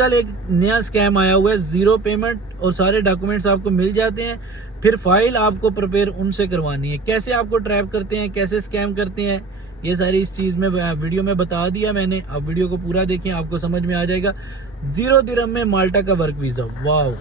आजकल एक नया स्कैम आया हुआ है, ज़ीरो पेमेंट और सारे डॉक्यूमेंट्स आपको मिल जाते हैं, फिर फाइल आपको प्रिपेयर उनसे करवानी है। कैसे आपको ट्रैप करते हैं, कैसे स्कैम करते हैं, ये सारी इस चीज़ में वीडियो में बता दिया मैंने। आप वीडियो को पूरा देखें, आपको समझ में आ जाएगा। 0 दिरहम में माल्टा का वर्क वीज़ा, वाओ।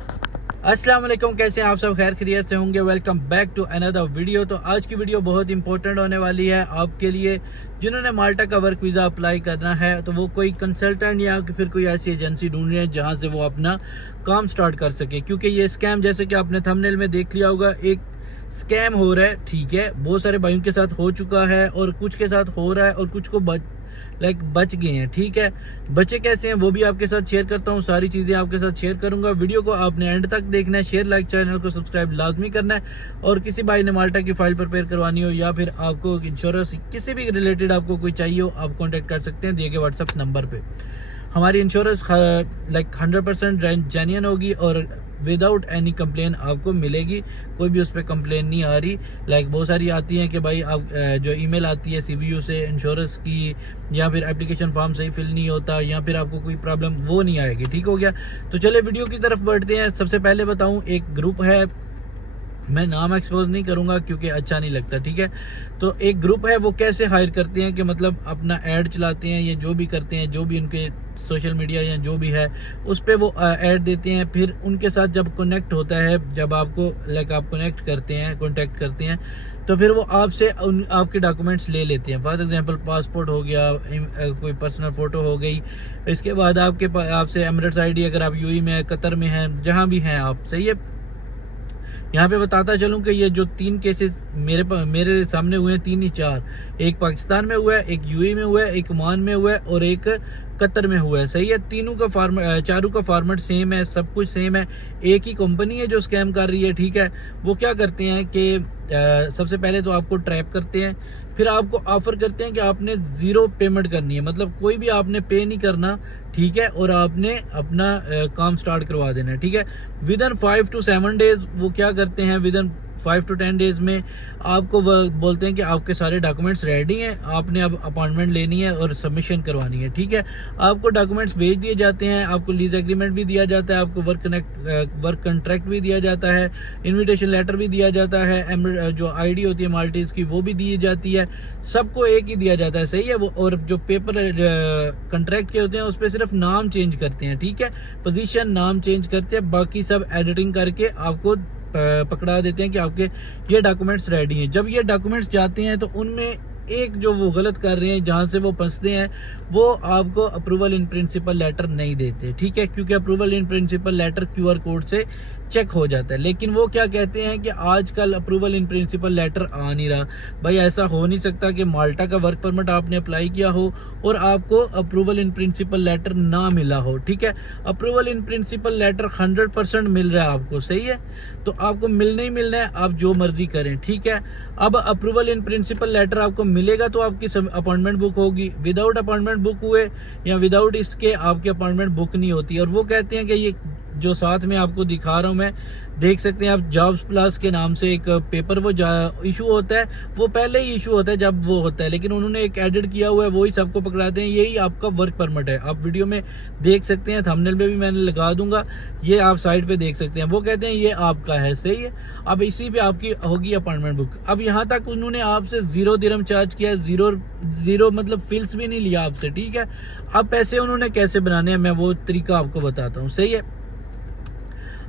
अस्सलाम वालेकुम, कैसे हैं आप सब? खैर खैरियत से होंगे। Welcome back to another video. तो आज की वीडियो बहुत इंपॉर्टेंट होने वाली है आपके लिए जिन्होंने माल्टा का वर्क वीज़ा अप्लाई करना है। तो वो कोई कंसल्टेंट या फिर कोई ऐसी एजेंसी ढूंढ रहे हैं जहां से वो अपना काम स्टार्ट कर सके, क्योंकि ये स्कैम, जैसे कि आपने थंबनेल में देख लिया होगा, एक स्कैम हो रहा है। ठीक है, बहुत सारे भाइयों के साथ हो चुका है और कुछ के साथ हो रहा है और कुछ को बच गए हैं। ठीक है, बचे कैसे हैं वो भी आपके साथ शेयर करता हूँ, सारी चीज़ें आपके साथ शेयर करूंगा। वीडियो को आपने एंड तक देखना है, शेयर, लाइक, चैनल को सब्सक्राइब लाजमी करना है। और किसी भाई ने माल्टा की फाइल प्रिपेयर करवानी हो या फिर आपको इंश्योरेंस किसी भी रिलेटेड आपको कोई चाहिए हो, आप कॉन्टेक्ट कर सकते हैं दिए गए व्हाट्सएप नंबर पर। हमारी इंश्योरेंस 100% जेन्युइन होगी और विदाउट एनी कंप्लेन आपको मिलेगी। कोई भी उस पर कंप्लेन नहीं आ रही। बहुत सारी आती हैं कि भाई आप जो ईमेल आती है CVU से इंश्योरेंस की, या फिर एप्लीकेशन फॉर्म सही फिल नहीं होता, या फिर आपको कोई प्रॉब्लम, वो नहीं आएगी। ठीक हो गया, तो चले वीडियो की तरफ बढ़ते हैं। सबसे पहले बताऊं, एक ग्रुप है, मैं नाम एक्सपोज नहीं करूंगा क्योंकि अच्छा नहीं लगता। ठीक है, तो एक ग्रुप है, वो कैसे हायर करते हैं कि मतलब अपना ऐड चलाते हैं, या जो भी करते हैं, जो भी उनके सोशल मीडिया या जो भी है उस पर वो ऐड देते हैं। फिर उनके साथ जब कनेक्ट होता है, जब आपको आप कनेक्ट करते हैं, कॉन्टेक्ट करते हैं, तो फिर वो आपसे आपके डॉक्यूमेंट्स ले लेते हैं। फॉर एग्जांपल पासपोर्ट हो गया, कोई पर्सनल फ़ोटो हो गई। इसके बाद आपसे एमिरेट्स ID, अगर आप UAE में, कतर में हैं, जहाँ भी हैं आप, सही है। यहाँ पे बताता चलूँ कि ये जो 3 केसेस मेरे सामने हुए हैं, 3 ही 4, एक पाकिस्तान में हुआ है, एक UAE में हुआ है, एक ओमान में हुआ है और एक कतर में हुआ है। सही है, तीनों का चारों का फॉर्मेट सेम है, सब कुछ सेम है। एक ही कंपनी है जो स्कैम कर रही है। ठीक है, वो क्या करते हैं कि सबसे पहले तो आपको ट्रैप करते हैं, फिर आपको ऑफर करते हैं कि आपने 0 पेमेंट करनी है, मतलब कोई भी आपने पे नहीं करना। ठीक है, और आपने अपना काम स्टार्ट करवा देना है। ठीक है, विदिन 5 to 7 डेज वो क्या करते हैं, विदिन 5 to 10 डेज में आपको बोलते हैं कि आपके सारे डॉक्यूमेंट्स रेडी हैं, आपने अब अपॉइंटमेंट लेनी है और सबमिशन करवानी है। ठीक है, आपको डॉक्यूमेंट्स भेज दिए जाते हैं, आपको लीज एग्रीमेंट भी दिया जाता है, आपको वर्क कॉन्ट्रैक्ट भी दिया जाता है, इन्विटेशन लेटर भी दिया जाता है, जो ID होती है माल्टीज की वो भी दी जाती है, सबको एक ही दिया जाता है। सही है, वो और जो पेपर कॉन्ट्रैक्ट के होते हैं उस पर सिर्फ नाम चेंज करते हैं। ठीक है, पोजीशन नाम चेंज करते हैं, बाकी सब एडिटिंग करके आपको पकड़ा देते हैं कि आपके ये डॉक्यूमेंट्स रेडी हैं। जब ये डॉक्यूमेंट्स जाते हैं तो उनमें एक जो वो गलत कर रहे हैं, जहां से वो फंसते हैं, वो आपको अप्रूवल इन प्रिंसिपल लेटर नहीं देते। ठीक है, क्योंकि approval in principle letter QR code से चेक हो जाता है। लेकिन वो क्या कहते हैं कि आजकल अप्रूवल इन प्रिंसिपल लेटर आ नहीं रहा। भाई ऐसा हो नहीं सकता कि माल्टा का वर्क परमिट आपने अप्लाई किया हो और आपको अप्रूवल इन प्रिंसिपल लेटर ना मिला हो। ठीक है, अप्रूवल इन प्रिंसिपल लेटर 100% मिल रहा है आपको। सही है, तो आपको मिलना ही मिलना है, आप जो मर्जी करें। ठीक है, अब अप्रूवल इन प्रिंसिपल लेटर आपको मिलेगा तो आपकी अपॉइंटमेंट बुक होगी। विदाउट अपॉइंटमेंट बुक हुए या विदाउट इसके आपकी अपॉइंटमेंट बुक नहीं होती। और वो कहते हैं कि ये जो साथ में आपको दिखा रहा हूं मैं, देख सकते हैं आप, जॉब्स प्लस के नाम से एक पेपर वो इशू होता है, वो पहले ही इशू होता है जब वो होता है, लेकिन उन्होंने एक एडिट किया हुआ है, वही सबको पकड़ाते हैं। यही आपका वर्क परमिट है, आप वीडियो में देख सकते हैं, थंबनेल पे भी मैंने लगा दूंगा, ये आप साइड पे देख सकते हैं। वो कहते हैं ये आपका है। सही है, अब इसी पे आपकी होगी अपॉइंटमेंट बुक। अब यहाँ तक उन्होंने आपसे 0 दिरहम चार्ज किया, जीरो मतलब फिल्स भी नहीं लिया आपसे। ठीक है, अब पैसे उन्होंने कैसे बनाने हैं, मैं वो तरीका आपको बताता हूँ। सही है,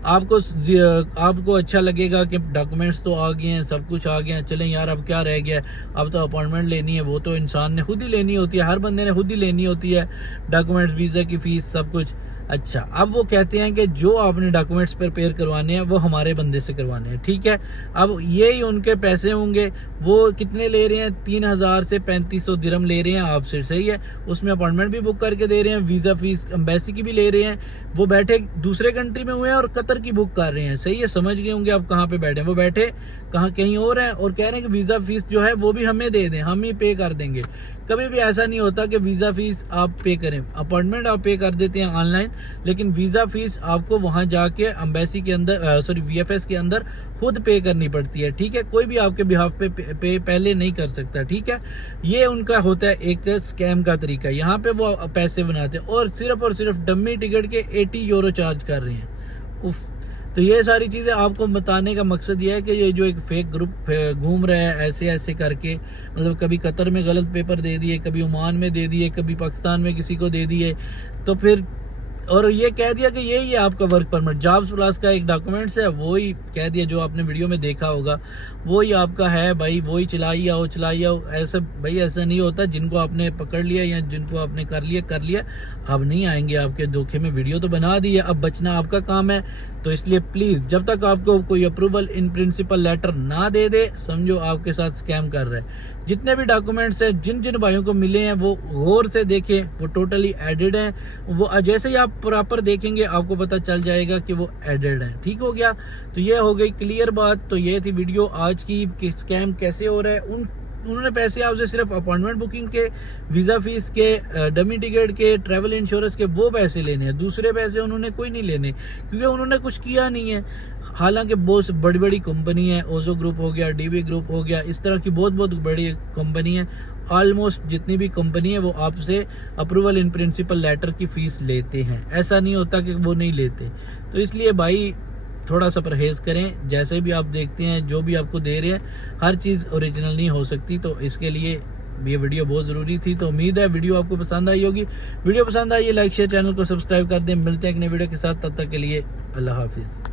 आपको अच्छा लगेगा कि डॉक्यूमेंट्स तो आ गए हैं, सब कुछ आ गया है, चलें यार अब क्या रह गया, अब तो अपॉइंटमेंट लेनी है, वो तो इंसान ने खुद ही लेनी होती है, हर बंदे ने खुद ही लेनी होती है, डॉक्यूमेंट्स, वीज़ा की फ़ीस, सब कुछ। अच्छा, अब वो कहते हैं कि जो आपने डॉक्यूमेंट्स प्रिपेयर करवाने हैं वो हमारे बंदे से करवाने हैं। ठीक है, अब ये ही उनके पैसे होंगे। वो कितने ले रहे हैं, 3000 से 3500 दिरहम ले रहे हैं आपसे। सही है, उसमें अपॉइंटमेंट भी बुक करके दे रहे हैं, वीज़ा फीस एम्बेसी की भी ले रहे हैं। वो बैठे दूसरे कंट्री में हुए हैं और कतर की बुक कर रहे हैं। सही है, समझ गए होंगे आप कहाँ पे बैठे हैं। वो बैठे कहाँ कहीं और है और कह रहे हैं कि वीज़ा फीस जो है वो भी हमें दे दें, हम ही पे कर देंगे। कभी भी ऐसा नहीं होता कि वीज़ा फीस आप पे करें। अपॉइंटमेंट आप पे कर देते हैं ऑनलाइन, लेकिन वीज़ा फीस आपको वहाँ जाके एम्बेसी के अंदर VFS के अंदर खुद पे करनी पड़ती है, ठीक है। कोई भी आपके बिहाफ पे पहले नहीं कर सकता, ठीक है। ये उनका होता है एक स्कैम का तरीका। यहाँ पे वो पैसे बनाते हैं और सिर्फ डम्मी टिकट के 80 यूरो चार्ज कर रहे हैं। उफ। तो ये सारी चीज़ें आपको बताने का मकसद ये है कि ये जो एक फेक ग्रुप घूम रहा है ऐसे ऐसे करके, मतलब कभी कतर में गलत पेपर दे दिए, कभी ओमान में दे दिए, कभी पाकिस्तान में किसी को दे दिए, तो फिर और ये कह दिया कि यही है आपका वर्क परमिट। जॉब्स प्लस का एक डॉक्यूमेंट्स है, वो ही कह दिया जो आपने वीडियो में देखा होगा, वो ही आपका है भाई, वो ही चलाई आओ। ऐसा भाई ऐसा नहीं होता। जिनको आपने पकड़ लिया या जिनको आपने कर लिया, अब नहीं आएंगे आपके धोखे में। वीडियो तो बना दी है, अब बचना आपका काम है। तो इसलिए प्लीज़ जब तक आपको कोई अप्रूवल इन प्रिंसिपल लेटर ना दे दे, समझो आपके साथ स्कैम कर रहे हैं। जितने भी डॉक्यूमेंट्स हैं जिन जिन भाइयों को मिले हैं वो गौर से देखें, वो टोटली एडिड हैं। वो जैसे ही आप प्रॉपर देखेंगे आपको पता चल जाएगा कि वो एडिड हैं। ठीक हो गया। तो ये हो गई क्लियर बात। तो ये थी वीडियो आज की कि स्कैम कैसे हो रहा है। उन्होंने पैसे आपसे सिर्फ अपॉइंटमेंट बुकिंग के, वीज़ा फीस के, डमी टिकट के, ट्रैवल इंश्योरेंस के वो पैसे लेने हैं। दूसरे पैसे उन्होंने कोई नहीं लेने, क्योंकि उन्होंने कुछ किया नहीं है। हालांकि बहुत बड़ी बड़ी कंपनी है, ओजो ग्रुप हो गया, DB ग्रुप हो गया, इस तरह की बहुत बड़ी कंपनी है। ऑलमोस्ट जितनी भी कंपनी है वो आपसे अप्रूवल इन प्रिंसिपल लेटर की फ़ीस लेते हैं। ऐसा नहीं होता कि वो नहीं लेते। तो इसलिए भाई थोड़ा सा परहेज करें। जैसे भी आप देखते हैं, जो भी आपको दे रहे हैं, हर चीज़ ओरिजिनल नहीं हो सकती। तो इसके लिए ये वीडियो बहुत ज़रूरी थी। तो उम्मीद है वीडियो आपको पसंद आई होगी। वीडियो पसंद आई है लाइक शेयर, चैनल को सब्सक्राइब कर दें। मिलते हैं एक नई वीडियो के साथ, तब तक के लिए अल्लाह हाफिज़।